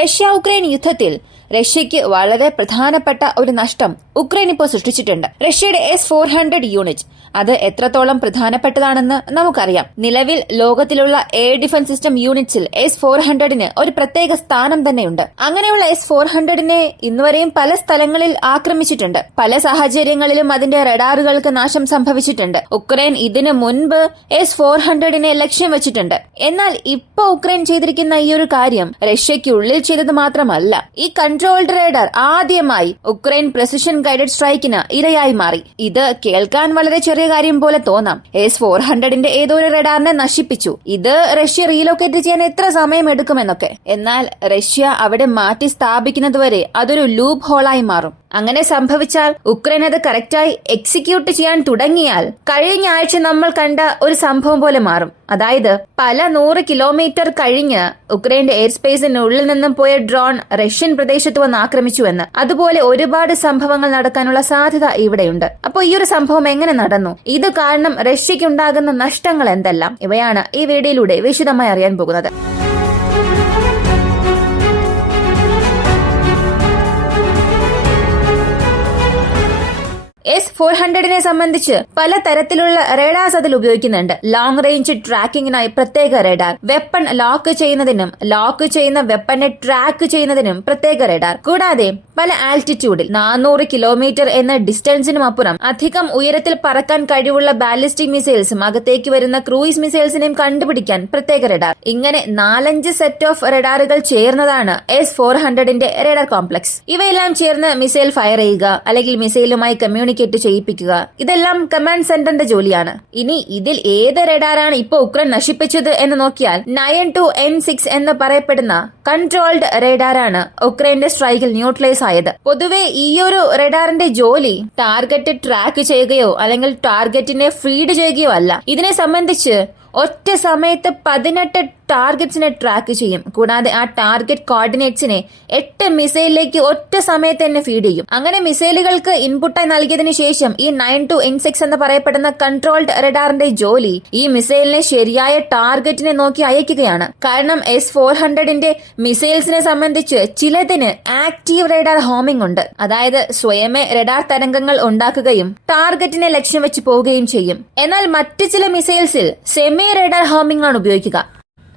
Russia Ukraine യുദ്ധത്തിൽ റഷ്യയ്ക്ക് വളരെ പ്രധാനപ്പെട്ട ഒരു നഷ്ടം ഉക്രൈൻ ഇപ്പോൾ സൃഷ്ടിച്ചിട്ടുണ്ട്. റഷ്യയുടെ S-400 യൂണിറ്റ് അത് എത്രത്തോളം പ്രധാനപ്പെട്ടതാണെന്ന് നമുക്കറിയാം. നിലവിൽ ലോകത്തിലുള്ള എയർ ഡിഫൻസ് സിസ്റ്റം യൂണിറ്റ്സിൽ S-400 ഒരു പ്രത്യേക സ്ഥാനം തന്നെയുണ്ട്. അങ്ങനെയുള്ള S-400 ഇന്നുവരെയും പല സ്ഥലങ്ങളിൽ ആക്രമിച്ചിട്ടുണ്ട്. പല സാഹചര്യങ്ങളിലും അതിന്റെ റഡാറുകൾക്ക് നാശം സംഭവിച്ചിട്ടുണ്ട്. ഉക്രൈൻ ഇതിനു മുൻപ് S-400 ലക്ഷ്യം വെച്ചിട്ടുണ്ട്. എന്നാൽ ഇപ്പോൾ ഉക്രൈൻ ചെയ്തിരിക്കുന്ന ഈ ഒരു കാര്യം റഷ്യയ്ക്കുള്ളിൽ ചെയ്തത് മാത്രമല്ല. ഈ കൺട്രോൾഡ് റഡാർ ആദ്യമായി ഉക്രൈൻ പ്രെസിഷൻ ഗൈഡഡ് സ്ട്രൈക്കിന് ഇരയായി മാറി. ഇത് കേൾക്കാൻ വളരെ ചെറിയ കാര്യം പോലെ തോന്നാം. S-400 ഏതോ ഒരു റഡാറിനെ നശിപ്പിച്ചു. ഇത് റഷ്യ റീലൊക്കേറ്റ് ചെയ്യാൻ എത്ര സമയം എടുക്കുമെന്നൊക്കെ. എന്നാൽ റഷ്യ അവിടെ മാറ്റി സ്ഥാപിക്കുന്നതുവരെ അതൊരു ലൂപ്പ് ഹോളായി മാറും. അങ്ങനെ സംഭവിച്ചാൽ ഉക്രൈൻ അത് കറക്റ്റായി എക്സിക്യൂട്ട് ചെയ്യാൻ തുടങ്ങിയാൽ കഴിഞ്ഞ ആഴ്ച നമ്മൾ കണ്ട ഒരു സംഭവം പോലെ മാറും. അതായത് പല 100 കിലോമീറ്റർ കഴിഞ്ഞ് ഉക്രൈന്റെ എയർ സ്പേസിനുള്ളിൽ നിന്നും പോയ ഡ്രോൺ റഷ്യൻ പ്രദേശത്ത് വന്ന് ആക്രമിച്ചുവെന്ന്. അതുപോലെ ഒരുപാട് സംഭവങ്ങൾ നടക്കാനുള്ള സാധ്യത ഇവിടെയുണ്ട്. അപ്പോൾ ഈ ഒരു സംഭവം എങ്ങനെ നടന്നു, ഇത് കാരണം റഷ്യയ്ക്കുണ്ടാകുന്ന നഷ്ടങ്ങൾ എന്തെല്ലാം, ഇവയാണ് ഈ വീഡിയോയിലൂടെ വിശദമായി അറിയാൻ പോകുന്നത്. S-400 സംബന്ധിച്ച് പല തരത്തിലുള്ള റഡാർസ് അതിൽ ഉപയോഗിക്കുന്നുണ്ട്. ലോങ് റേഞ്ച് ട്രാക്കിങ്ങിനായി പ്രത്യേക റഡാർ, വെപ്പൺ ലോക്ക് ചെയ്യുന്നതിനും ലോക്ക് ചെയ്യുന്ന വെപ്പനെ ട്രാക്ക് ചെയ്യുന്നതിനും പ്രത്യേക റഡാർ, കൂടാതെ പല ആൾട്ടിറ്റ്യൂഡിൽ 400 കിലോമീറ്റർ എന്ന ഡിസ്റ്റൻസിനും അപ്പുറം അധികം ഉയരത്തിൽ പറക്കാൻ കഴിവുള്ള ബാലിസ്റ്റിക് മിസൈൽസും അകത്തേക്ക് വരുന്ന ക്രൂയിസ് മിസൈൽസിനെയും കണ്ടുപിടിക്കാൻ പ്രത്യേക റഡാർ. ഇങ്ങനെ 4-5 സെറ്റ് ഓഫ് റഡാറുകൾ ചേർന്നതാണ് S-400 റഡാർ കോംപ്ലക്സ്. ഇവയെല്ലാം ചേർന്ന് മിസൈൽ ഫയർ ചെയ്യുക അല്ലെങ്കിൽ മിസൈലുമായി കമ്മ്യൂണിക്കേറ്റ് ചെയ്യിപ്പിക്കുക, ഇതെല്ലാം കമാൻഡ് സെന്ററിന്റെ ജോലിയാണ്. ഇനി ഇതിൽ ഏത് റഡാറാണ് ഇപ്പോൾ ഉക്രൈൻ നശിപ്പിച്ചത് എന്ന് നോക്കിയാൽ 9-2N6 എന്ന് പറയപ്പെടുന്ന കൺട്രോൾഡ് റഡാറാണ് ഉക്രൈന്റെ സ്ട്രൈക്കിൽ ന്യൂട്രലൈസ് ആയത്. പൊതുവെ ഈ ഒരു റഡാറിന്റെ ജോലി ടാർഗറ്റ് ട്രാക്ക് ചെയ്യുകയോ അല്ലെങ്കിൽ ടാർഗറ്റിനെ ഫീഡ് ചെയ്യുകയോ അല്ല. ഇതിനെ സംബന്ധിച്ച് ഒറ്റ സമയത്ത് 18 ടാർഗറ്റ്സിനെ ട്രാക്ക് ചെയ്യും. കൂടാതെ ആ ടാർഗറ്റ് കോർഡിനേറ്റ്സിനെ 8 മിസൈലിലേക്ക് ഒറ്റ സമയത്ത് തന്നെ ഫീഡ് ചെയ്യും. അങ്ങനെ മിസൈലുകൾക്ക് ഇൻപുട്ടായി നൽകിയതിനു ശേഷം ഈ 9-2N6 എന്ന് പറയപ്പെടുന്ന കൺട്രോൾഡ് റഡാറിന്റെ ജോലി ഈ മിസൈലിനെ ശരിയായ ടാർഗറ്റിനെ നോക്കി അയക്കുകയാണ്. കാരണം S-400 മിസൈൽസിനെ സംബന്ധിച്ച് ചിലതിന് ആക്റ്റീവ് റഡാർ ഹോമിംഗ് ഉണ്ട്. അതായത് സ്വയമേ റഡാർ തരംഗങ്ങൾ ഉണ്ടാക്കുകയും ടാർഗറ്റിനെ ലക്ഷ്യം വെച്ച് പോവുകയും ചെയ്യും. എന്നാൽ മറ്റു ചില മിസൈൽസിൽ സെമി റഡാർ ഹോമിംഗ് ആണ് ഉപയോഗിക്കുക.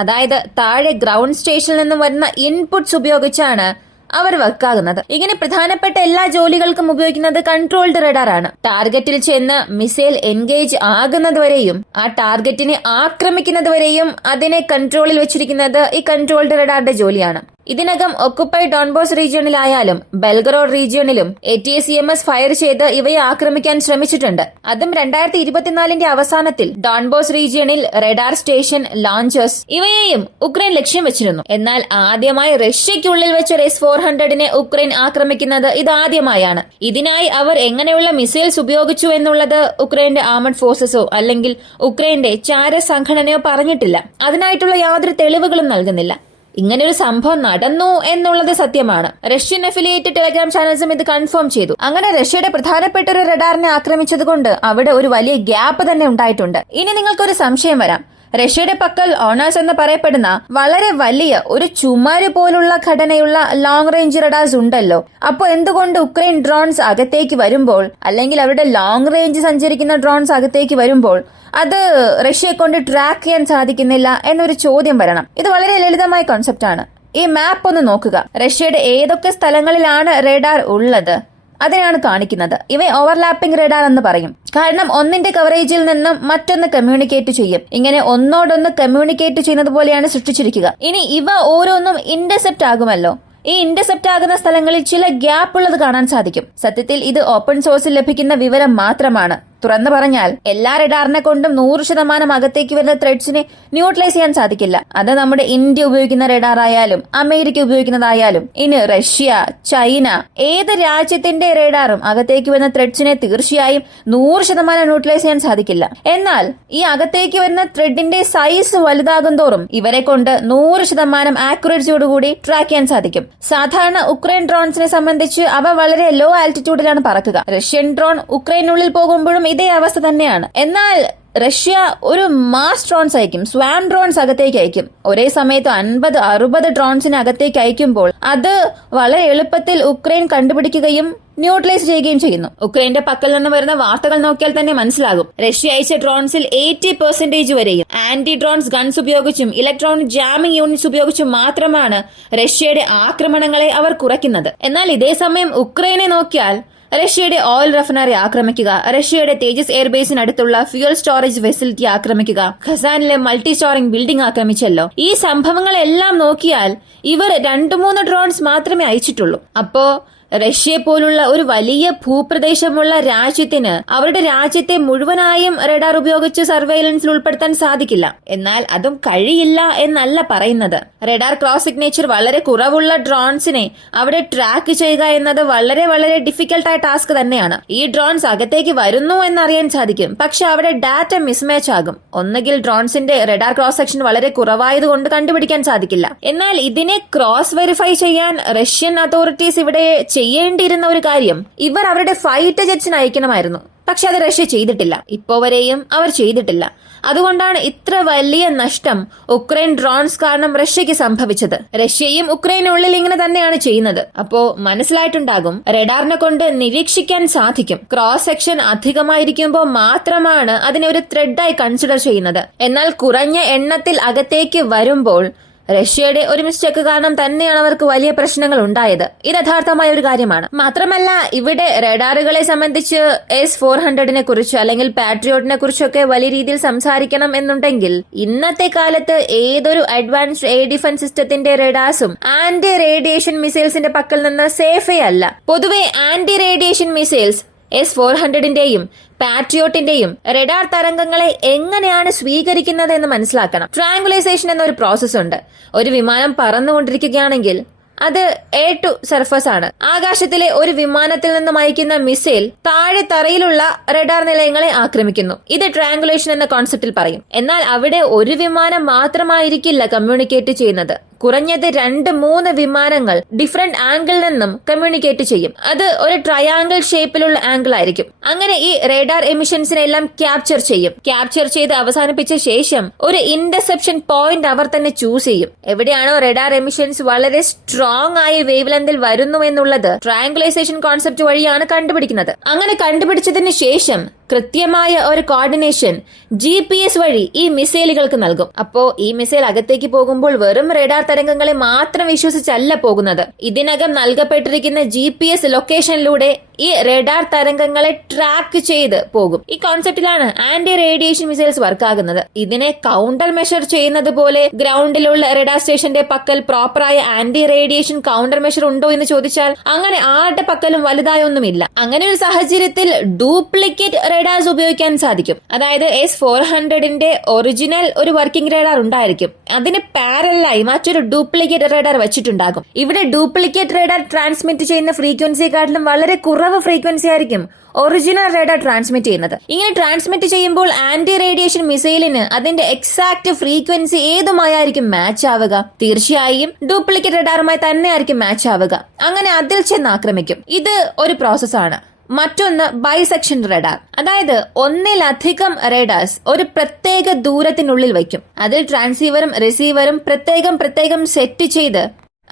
അതായത് താഴെ ഗ്രൗണ്ട് സ്റ്റേഷനിൽ നിന്നും വരുന്ന ഇൻപുട്സ് ഉപയോഗിച്ചാണ് അവർ വർക്കാകുന്നത്. ഇങ്ങനെ പ്രധാനപ്പെട്ട എല്ലാ ജോലികൾക്കും ഉപയോഗിക്കുന്നത് കൺട്രോൾഡ് റഡാർ ആണ്. ടാർഗറ്റിൽ ചെന്ന് മിസൈൽ എൻഗേജ് ആകുന്നതുവരെയും ആ ടാർഗറ്റിനെ ആക്രമിക്കുന്നതുവരെയും അതിനെ കൺട്രോളിൽ വെച്ചിരിക്കുന്നത് ഈ കൺട്രോൾഡ് റഡാറിന്റെ ജോലിയാണ്. ഇതിനകം ഒക്കുപ്പൈഡ് ഡോൺബോസ് റീജിയണിലായാലും ബെൽഗറോഡ് റീജിയണിലും ATACMS ഫയർ ചെയ്ത് ഇവയെ ആക്രമിക്കാൻ ശ്രമിച്ചിട്ടുണ്ട്. അതും 2024 അവസാനത്തിൽ ഡോൺബോസ് റീജിയണിൽ റഡാർ സ്റ്റേഷൻ, ലോഞ്ചേഴ്സ് ഇവയെയും ഉക്രൈൻ ലക്ഷ്യം വെച്ചിരുന്നു. എന്നാൽ ആദ്യമായി റഷ്യയ്ക്കുള്ളിൽ വെച്ച S-400 ഉക്രൈൻ ആക്രമിക്കുന്നത് ഇതാദ്യമായാണ്. ഇതിനായി അവർ എങ്ങനെയുള്ള മിസൈൽസ് ഉപയോഗിച്ചു എന്നുള്ളത് ഉക്രൈന്റെ ആർമഡ് ഫോഴ്സസോ അല്ലെങ്കിൽ ഉക്രൈന്റെ ചാര സംഘടനയോ പറഞ്ഞിട്ടില്ല. അതിനായിട്ടുള്ള യാതൊരു തെളിവുകളും നൽകുന്നില്ല. ഇങ്ങനൊരു സംഭവം നടന്നു എന്നുള്ളത് സത്യമാണ്. റഷ്യൻ അഫിലിയേറ്റഡ് ടെലഗ്രാം ചാനൽസും ഇത് കൺഫേം ചെയ്തു. അങ്ങനെ റഷ്യയുടെ പ്രധാനപ്പെട്ട ഒരു റഡാറിനെ ആക്രമിച്ചതുകൊണ്ട് അവിടെ ഒരു വലിയ ഗ്യാപ്പ് തന്നെ ഉണ്ടായിട്ടുണ്ട്. ഇനി നിങ്ങൾക്കൊരു സംശയം വരാം, റഷ്യയുടെ പക്കൽ ഓണേഴ്സ് എന്ന് പറയപ്പെടുന്ന വളരെ വലിയ ഒരു ചുമര് പോലുള്ള ഘടനയുള്ള ലോങ് റേഞ്ച് റഡാർസ് ഉണ്ടല്ലോ, അപ്പോൾ എന്തുകൊണ്ട് ഉക്രൈൻ ഡ്രോൺസ് അകത്തേക്ക് വരുമ്പോൾ അല്ലെങ്കിൽ അവരുടെ ലോങ് റേഞ്ച് സഞ്ചരിക്കുന്ന ഡ്രോൺസ് അകത്തേക്ക് വരുമ്പോൾ അത് റഷ്യയെ കൊണ്ട് ട്രാക്ക് ചെയ്യാൻ സാധിക്കുന്നില്ല എന്നൊരു ചോദ്യം വരണം. ഇത് വളരെ ലളിതമായ കോൺസെപ്റ്റ് ആണ്. ഈ മാപ്പ് ഒന്ന് നോക്കുക. റഷ്യയുടെ ഏതൊക്കെ സ്ഥലങ്ങളിലാണ് റഡാർ ഉള്ളത് അതിനാണ് കാണിക്കുന്നത്. ഇവ ഓവർലാപ്പിംഗ് റഡാർ എന്ന് പറയും. കാരണം ഒന്നിന്റെ കവറേജിൽ നിന്നും മറ്റൊന്ന് കമ്മ്യൂണിക്കേറ്റ് ചെയ്യും. ഇങ്ങനെ ഒന്നോടൊന്ന് കമ്മ്യൂണിക്കേറ്റ് ചെയ്യുന്നത് പോലെയാണ് സൃഷ്ടിച്ചിരിക്കുക. ഇനി ഇവ ഓരോന്നും ഇന്റർസെപ്റ്റ് ആകുമല്ലോ. ഈ ഇന്റർസെപ്റ്റ് ആകുന്ന സ്ഥലങ്ങളിൽ ചില ഗ്യാപ്പ് ഉള്ളത് കാണാൻ സാധിക്കും. സത്യത്തിൽ ഇത് ഓപ്പൺ സോഴ്സിൽ ലഭിക്കുന്ന വിവരം മാത്രമാണ്. തുറന്നു പറഞ്ഞാൽ എല്ലാ റഡാറിനെ കൊണ്ടും 100% അകത്തേക്ക് വരുന്ന ത്രെഡ്സിനെ ന്യൂട്രലൈസ് ചെയ്യാൻ സാധിക്കില്ല. അത് നമ്മുടെ ഇന്ത്യ ഉപയോഗിക്കുന്ന റഡാർ ആയാലും അമേരിക്ക ഉപയോഗിക്കുന്നതായാലും ഇനി റഷ്യ, ചൈന, ഏത് രാജ്യത്തിന്റെ റഡാറും അകത്തേക്ക് വരുന്ന ത്രെഡ്സിനെ തീർച്ചയായും 100% ന്യൂട്രലൈസ് ചെയ്യാൻ സാധിക്കില്ല. എന്നാൽ ഈ അകത്തേക്ക് വരുന്ന ത്രെഡിന്റെ സൈസ് വലുതാകും തോറും ഇവരെ കൊണ്ട് 100% ആക്യുറസിയോടുകൂടി ട്രാക്ക് ചെയ്യാൻ സാധിക്കും. സാധാരണ ഉക്രൈൻ ഡ്രോൺസിനെ സംബന്ധിച്ച് അവ വളരെ ലോ ആൾട്ടിറ്റ്യൂഡിലാണ് പറക്കുക. റഷ്യൻ ഡ്രോൺ ഉക്രൈനുള്ളിൽ പോകുമ്പോഴും ഇതേ അവസ്ഥ തന്നെയാണ്. എന്നാൽ റഷ്യ ഒരു മാസ് ഡ്രോൺസ് അയക്കും, സ്വാം ഡ്രോൺസ് അകത്തേക്ക് അയക്കും. ഒരേ സമയത്ത് 50-60 ഡ്രോൺസിന് അകത്തേക്ക് അയക്കുമ്പോൾ അത് വളരെ എളുപ്പത്തിൽ ഉക്രൈൻ കണ്ടുപിടിക്കുകയും ന്യൂട്രലൈസ് ചെയ്യുകയും ചെയ്യുന്നു. ഉക്രൈന്റെ പക്കൽ നിന്ന് വരുന്ന വാർത്തകൾ നോക്കിയാൽ തന്നെ മനസ്സിലാകും. റഷ്യ അയച്ച ഡ്രോൺസിൽ 80% വരെയും ആന്റി ഡ്രോൺസ് ഗൺസ് ഉപയോഗിച്ചും ഇലക്ട്രോണിക് ജാമിംഗ് യൂണിറ്റ്സ് ഉപയോഗിച്ചും മാത്രമാണ് റഷ്യയുടെ ആക്രമണങ്ങളെ അവർ കുറയ്ക്കുന്നത്. എന്നാൽ ഇതേ സമയം ഉക്രൈനെ നോക്കിയാൽ റഷ്യയുടെ ഓയിൽ റഫൈനറി ആക്രമിക്കുക, റഷ്യയുടെ തേജസ് എയർബേസിനടുത്തുള്ള ഫ്യൂൽ സ്റ്റോറേജ് ഫെസിലിറ്റി ആക്രമിക്കുക, ഖസാനിലെ മൾട്ടി സ്റ്റോറിംഗ് ബിൽഡിംഗ് ആക്രമിച്ചല്ലോ. ഈ സംഭവങ്ങളെല്ലാം നോക്കിയാൽ ഇവർ 2-3 ഡ്രോൺസ് മാത്രമേ അയച്ചിട്ടുള്ളൂ. അപ്പോ റഷ്യ പോലുള്ള ഒരു വലിയ ഭൂപ്രദേശമുള്ള രാജ്യത്തിന് അവരുടെ രാജ്യത്തെ മുഴുവനായും റഡാർ ഉപയോഗിച്ച് സർവൈലൻസിൽ ഉൾപ്പെടുത്താൻ സാധിക്കില്ല. എന്നാൽ അതും കഴിയില്ല എന്നല്ല പറയുന്നത്. റഡാർ ക്രോസ് സിഗ്നേച്ചർ വളരെ കുറവുള്ള ഡ്രോൺസിനെ അവിടെ ട്രാക്ക് ചെയ്യുക എന്നത് വളരെ വളരെ ഡിഫിക്കൽട്ടായ ടാസ്ക് തന്നെയാണ്. ഈ ഡ്രോൺസ് അകത്തേക്ക് വരുന്നു എന്നറിയാൻ സാധിക്കും, പക്ഷെ അവിടെ ഡാറ്റ മിസ്മാച്ച് ആകും. ഒന്നുകിൽ ഡ്രോൺസിന്റെ റഡാർ ക്രോസ് സെക്ഷൻ വളരെ കുറവായതുകൊണ്ട് കണ്ടുപിടിക്കാൻ സാധിക്കില്ല. എന്നാൽ ഇതിനെ ക്രോസ് വെരിഫൈ ചെയ്യാൻ റഷ്യൻ അതോറിറ്റീസ് ഇവിടെ ചെയ്യേണ്ടിയിരുന്ന ഒരു കാര്യം, ഇവർ അവരുടെ ഫൈറ്റർ ജെറ്റ്സിന് അയക്കണമായിരുന്നു. പക്ഷെ അത് റഷ്യ ചെയ്തിട്ടില്ല. ഇപ്പോ വരെയും അവർ ചെയ്തിട്ടില്ല. അതുകൊണ്ടാണ് ഇത്ര വലിയ നഷ്ടം ഉക്രൈൻ ഡ്രോൺസ് കാരണം റഷ്യക്ക് സംഭവിച്ചത്. റഷ്യയും ഉക്രൈനുള്ളിൽ ഇങ്ങനെ തന്നെയാണ് ചെയ്യുന്നത്. അപ്പോ മനസ്സിലായിട്ടുണ്ടാകും, റഡാറിനെ കൊണ്ട് നിരീക്ഷിക്കാൻ സാധിക്കും. ക്രോസ് സെക്ഷൻ അധികമായിരിക്കുമ്പോൾ മാത്രമാണ് അതിനെ ഒരു ത്രെഡായി കൺസിഡർ ചെയ്യുന്നത്. എന്നാൽ കുറഞ്ഞ എണ്ണത്തിൽ അകത്തേക്ക് വരുമ്പോൾ റഷ്യയുടെ ഒരു മിസ്റ്റേക്ക് കാരണം തന്നെയാണ് അവർക്ക് വലിയ പ്രശ്നങ്ങൾ ഉണ്ടായത്. ഇത് യഥാർത്ഥമായ ഒരു കാര്യമാണ്. മാത്രമല്ല, ഇവിടെ റഡാറുകളെ സംബന്ധിച്ച് S-400 കുറിച്ച് അല്ലെങ്കിൽ പാട്രിയോട്ടിനെ കുറിച്ചൊക്കെ വലിയ രീതിയിൽ സംസാരിക്കണം എന്നുണ്ടെങ്കിൽ ഇന്നത്തെ കാലത്ത് ഏതൊരു അഡ്വാൻസ്ഡ് എയർ ഡിഫൻസ് സിസ്റ്റത്തിന്റെ റഡാർസും ആന്റി റേഡിയേഷൻ മിസൈൽസിന്റെ പക്കൽ നിന്ന് സേഫേ അല്ല. പൊതുവെ ആന്റി റേഡിയേഷൻ മിസൈൽസ് S-400ന്റെയും പാട്രിയോട്ടിന്റെയും റഡാർ തരംഗങ്ങളെ എങ്ങനെയാണ് സ്വീകരിക്കുന്നത് എന്ന് മനസ്സിലാക്കണം. ട്രയാങ്കുലൈസേഷൻ എന്നൊരു പ്രോസസ് ഉണ്ട്. ഒരു വിമാനം പറന്നുകൊണ്ടിരിക്കുകയാണെങ്കിൽ അത് എയർ ടു സർഫസ് ആണ്. ആകാശത്തിലെ ഒരു വിമാനത്തിൽ നിന്നും അയക്കുന്ന മിസൈൽ താഴെ തറയിലുള്ള റഡാർ നിലയങ്ങളെ ആക്രമിക്കുന്നു. ഇത് ട്രയാങ്കുലേഷൻ എന്ന കോൺസെപ്റ്റിൽ പറയും. എന്നാൽ അവിടെ ഒരു വിമാനം മാത്രമായിരിക്കില്ല കമ്മ്യൂണിക്കേറ്റ് ചെയ്യുന്നത്. കുറഞ്ഞത് 2-3 വിമാനങ്ങൾ ഡിഫറെന്റ് ആംഗിളിൽ നിന്നും കമ്മ്യൂണിക്കേറ്റ് ചെയ്യും. അത് ഒരു ട്രയാങ്കിൾ ഷേപ്പിലുള്ള ആംഗിൾ ആയിരിക്കും. അങ്ങനെ ഈ റഡാർ എമിഷൻസിനെ എല്ലാം ക്യാപ്ചർ ചെയ്യും. ക്യാപ്ചർ ചെയ്ത് അവസാനിപ്പിച്ച ശേഷം ഒരു ഇന്റർസെപ്ഷൻ പോയിന്റ് അവർ തന്നെ ചൂസ് ചെയ്യും. എവിടെയാണോ റഡാർ എമിഷൻസ് വളരെ സ്ട്രോങ് ആയ വേവ് ലെന്തിൽ വരുന്നു എന്നുള്ളത് ട്രയാങ്കുലൈസേഷൻ കോൺസെപ്റ്റ് വഴിയാണ് കണ്ടുപിടിക്കുന്നത്. അങ്ങനെ കണ്ടുപിടിച്ചതിന് ശേഷം കൃത്യമായ ഒരു കോർഡിനേഷൻ GPS വഴി ഈ മിസൈലുകൾക്ക് നൽകും. അപ്പോ ഈ മിസൈൽ അകത്തേക്ക് പോകുമ്പോൾ വെറും റഡാർ തരംഗങ്ങളെ മാത്രം വിശ്വസിച്ചല്ല പോകുന്നത്. ഇതിനകം നൽകപ്പെട്ടിരിക്കുന്ന GPS ലൊക്കേഷനിലൂടെ ഈ റഡാർ തരംഗങ്ങളെ ട്രാക്ക് ചെയ്ത് പോകും. ഈ കോൺസെപ്റ്റിലാണ് ആന്റി റേഡിയേഷൻ മിസൈൽസ് വർക്ക് ആകുന്നത്. ഇതിനെ കൗണ്ടർ മെഷർ ചെയ്യുന്നത് പോലെ ഗ്രൗണ്ടിലുള്ള റഡാർ സ്റ്റേഷന്റെ പക്കൽ പ്രോപ്പറായ ആന്റി റേഡിയേഷൻ കൗണ്ടർ മെഷർ ഉണ്ടോ എന്ന് ചോദിച്ചാൽ അങ്ങനെ ആരുടെ പക്കലും വലുതായൊന്നുമില്ല. അങ്ങനെ ഒരു സാഹചര്യത്തിൽ ഡ്യൂപ്ലിക്കേറ്റ് റഡാർസ് ഉപയോഗിക്കാൻ സാധിക്കും. അതായത് S-400ന്റെ ഒറിജിനൽ ഒരു വർക്കിംഗ് റഡാർ ഉണ്ടായിരിക്കും. അതിന് പാരലായി മറ്റൊരു ഡ്യൂപ്ലിക്കേറ്റ് റഡാർ വെച്ചിട്ടുണ്ടാകും. ഇവിടെ ഡ്യൂപ്ലിക്കേറ്റ് റഡാർ ട്രാൻസ്മിറ്റ് ചെയ്യുന്ന ഫ്രീക്വൻസിയെക്കാട്ടിലും വളരെ കുറവ് ഫ്രീക്വൻസി ആയിരിക്കും ഒറിജിനൽ റഡാർ ട്രാൻസ്മിറ്റ് ചെയ്യുന്നത്. ഇങ്ങനെ ട്രാൻസ്മിറ്റ് ചെയ്യുമ്പോൾ ആന്റി റേഡിയേഷൻ മിസൈലിന് അതിന്റെ എക്സാക്ട് ഫ്രീക്വൻസി ഏതുമായിരിക്കും മാച്ച് ആവുക? തീർച്ചയായും ഡ്യൂപ്ലിക്കേറ്റ് റഡാറുമായി തന്നെ ആയിരിക്കും മാച്ച് ആവുക. അങ്ങനെ അതിൽ ചെന്ന് ആക്രമിക്കും. ഇത് ഒരു പ്രോസസ്സാണ്. മറ്റൊന്ന് ബൈസെക്ഷൻ റഡാർ. അതായത് ഒന്നിലധികം റഡാർസ് ഒരു പ്രത്യേക ദൂരത്തിനുള്ളിൽ വയ്ക്കും. അതിൽ ട്രാൻസീവറും റിസീവറും പ്രത്യേകം സെറ്റ് ചെയ്ത്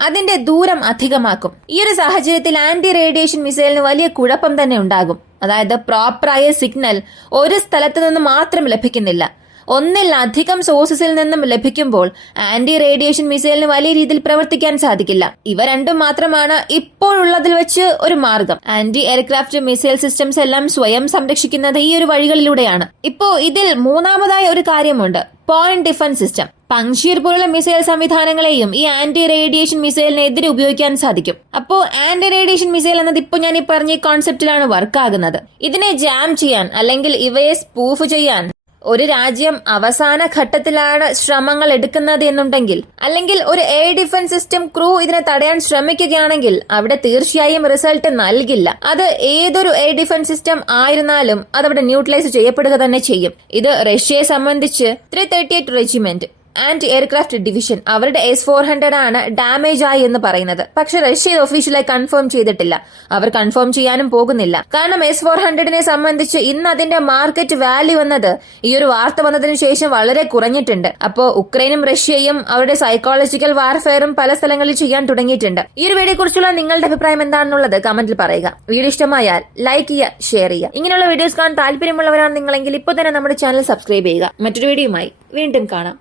അതിന്റെ ദൂരം അധികമാക്കും. ഈ ഒരു സാഹചര്യത്തിൽ ആന്റി റേഡിയേഷൻ മിസൈലിന് വലിയ കുഴപ്പം തന്നെ ഉണ്ടാകും. അതായത് പ്രോപ്പറായ സിഗ്നൽ ഒരു സ്ഥലത്ത് നിന്ന് മാത്രം ലഭിക്കുന്നില്ല, ഒന്നിലധികം സോഴ്സസിൽ നിന്നും ലഭിക്കുമ്പോൾ ആന്റി റേഡിയേഷൻ മിസൈലിന് വലിയ രീതിയിൽ പ്രവർത്തിക്കാൻ സാധിക്കില്ല. ഇവ രണ്ടും മാത്രമാണ് ഇപ്പോഴുള്ളതിൽ വെച്ച് ഒരു മാർഗം. ആന്റി എയർക്രാഫ്റ്റ് മിസൈൽ സിസ്റ്റംസ് എല്ലാം സ്വയം സംരക്ഷിക്കുന്നത് ഈ ഒരു വഴികളിലൂടെയാണ്. ഇപ്പോ ഇതിൽ മൂന്നാമതായ ഒരു കാര്യമുണ്ട്, പോയിന്റ് ഡിഫൻസ് സിസ്റ്റം. പങ്ഷീർ പോലുള്ള മിസൈൽ സംവിധാനങ്ങളെയും ഈ ആന്റി റേഡിയേഷൻ മിസൈലിനെതിരെ ഉപയോഗിക്കാൻ സാധിക്കും. അപ്പോ ആന്റി റേഡിയേഷൻ മിസൈൽ എന്നത് ഇപ്പൊ ഞാൻ ഈ പറഞ്ഞ കോൺസെപ്റ്റിലാണ് വർക്ക് ആകുന്നത്. ഇതിനെ ജാം ചെയ്യാൻ അല്ലെങ്കിൽ ഇവയെ സ്പൂഫ് ചെയ്യാൻ ഒരു രാജ്യം അവസാന ഘട്ടത്തിലാണ് ശ്രമങ്ങൾ എടുക്കുന്നത് എന്നുണ്ടെങ്കിൽ, അല്ലെങ്കിൽ ഒരു എയർ ഡിഫൻസ് സിസ്റ്റം ക്രൂ ഇതിനെ തടയാൻ ശ്രമിക്കുകയാണെങ്കിൽ അവിടെ തീർച്ചയായും റിസൾട്ട് നൽകില്ല. അത് ഏതൊരു എയർ ഡിഫൻസ് സിസ്റ്റം ആയിരുന്നാലും അതവിടെ ന്യൂട്രലൈസ് ചെയ്യപ്പെടുക തന്നെ ചെയ്യും. ഇത് റഷ്യയെ സംബന്ധിച്ച് 338 റെജിമെന്റ് ആന്റി എയർക്രാഫ്റ്റ് ഡിവിഷൻ അവരുടെ S-400 ആണ് ഡാമേജ് ആയി എന്ന് പറയുന്നത്. പക്ഷെ റഷ്യ ഇത് ഒഫീഷ്യലായി കൺഫേം ചെയ്തിട്ടില്ല. അവർ കൺഫേം ചെയ്യാനും പോകുന്നില്ല. കാരണം S-400നെ സംബന്ധിച്ച് ഇന്ന് അതിന്റെ മാർക്കറ്റ് വാല്യൂ എന്നത് ഈ ഒരു വാർത്ത വന്നതിന് ശേഷം വളരെ കുറഞ്ഞിട്ടുണ്ട്. അപ്പോ ഉക്രൈനും റഷ്യയും അവരുടെ സൈക്കോളജിക്കൽ വാർഫെയറും പല സ്ഥലങ്ങളിൽ ചെയ്യാൻ തുടങ്ങിയിട്ടുണ്ട്. ഈ ഒരു വീഡിയോ കുറിച്ചുള്ള നിങ്ങളുടെ അഭിപ്രായം എന്താണെന്നുള്ളത് കമന്റിൽ പറയുക. വീഡിയോ ഇഷ്ടമായാൽ ലൈക്ക് ചെയ്യുക, ഷെയർ ചെയ്യുക. ഇങ്ങനെയുള്ള വീഡിയോസ് കാണാൻ താല്പര്യമുള്ളവരാണ് നിങ്ങളെങ്കിൽ ഇപ്പോൾ തന്നെ നമ്മുടെ ചാനൽ സബ്സ്ക്രൈബ് ചെയ്യുക. മറ്റൊരു വീഡിയോയുമായി വീണ്ടും കാണാം.